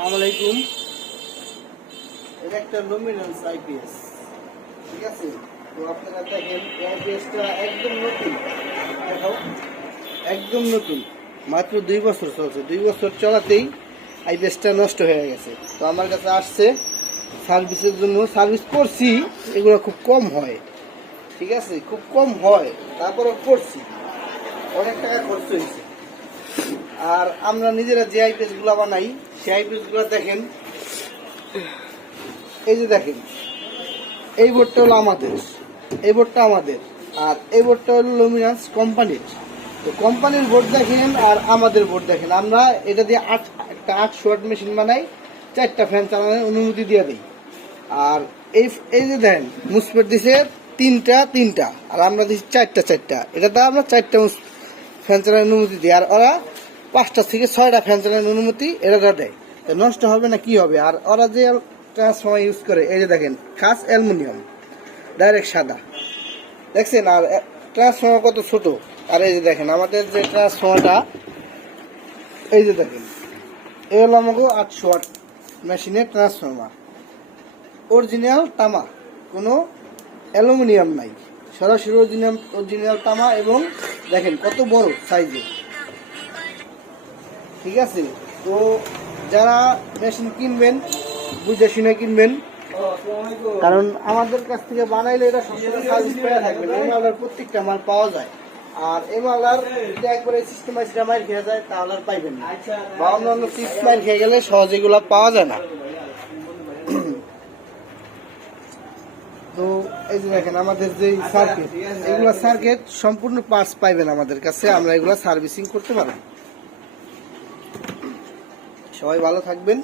আসসালামু আলাইকুম। এটা একটা লুমিনেন্স আইপিএস ঠিক আছে? তো আপনারা দেখেন আইপিএসটা একদম নতুন। একদম নতুন। মাত্র দুই বছর চলছে। দুই বছর চলাতেই আইপিএসটা নষ্ট হয়ে গেছে। তো আমার কাছে আসছে সার্ভিসের জন্য। সার্ভিস করছি, এগুলো খুব কম হয়। ঠিক আছে? খুব কম হয়। তারপরে করছি। অনেক টাকা খরচ হয়েছে। আর আমরা নিজেরা যে আইপিএসগুলা বানাই সেই আইপিএসগুলা দেখেন। এই যে দেখেন, এই বোর্ডটা হলো আমাদের, এই বোর্ডটা আমাদের, আর এই বোর্ডটা হলো লুমিনান্স কোম্পানির তো কোম্পানির বোর্ড দেখেন আর আমাদের বোর্ড দেখেন। আমরা এটা দিয়ে আট, একটা আটশো ওয়াট মেশিন বানাই, চারটা ফ্যান চালানোর অনুমতি দিয়ে দিই। আর এই এই যে দেন মুসপেট দিছে তিনটা তিনটা, আর আমরা দিচ্ছি চারটা চারটা। এটা এটাতে আমরা চারটা ফ্যান চালানোর অনুমতি দিই। আর ওরা পাঁচটা থেকে ছয়টা ফ্যান চালানোর অনুমতি এটা দেয়। তো নষ্ট হবে না, কি হবে? আর ওরা যে ট্রান্সফর্মার ইউজ করে, এই যে দেখেন, খাস অ্যালুমিনিয়াম ডাইরেক্ট সাদা। দেখছেন? আর ট্রান্সফর্মার কত ছোট? আর এই যে দেখেন, আমাদের যে ট্রান্সফর্মারটা এই যে দেখেন এই হলো আমাকে আটশো আট মেশিনের ট্রান্সফর্মার অরিজিনাল তামা, কোনো অ্যালুমিনিয়াম নাই। সরাসরি অরিজিনাল অরিজিনাল তামা এবং দেখেন কত বড় সাইজে ঠিক আছে? তো যারা মেশিন কিনবেন, বুঝে শুনে কিনবেন। কারণ আমাদের কাছ থেকে বানাইলে এটা সবসময় সার্ভিস থাকবে প্রত্যেকটা মাল পাওয়া যায়। আর এই মালার যদি একবারে সিস্টেম মাইল খেয়ে যায়, তাহলে আর পাইবেন না। বা অন্যান্য সিক্স মাইল খেয়ে গেলে সহজে এগুলো পাওয়া যায় না। তো এই যে দেখেন, আমাদের যে সার্কিট এগুলা সার্কিট সম্পূর্ণ পার্টস পাইবেন আমাদের কাছে, আমরা এগুলা সার্ভিসিং করতে পারব। সবাই ভালো থাকবেন।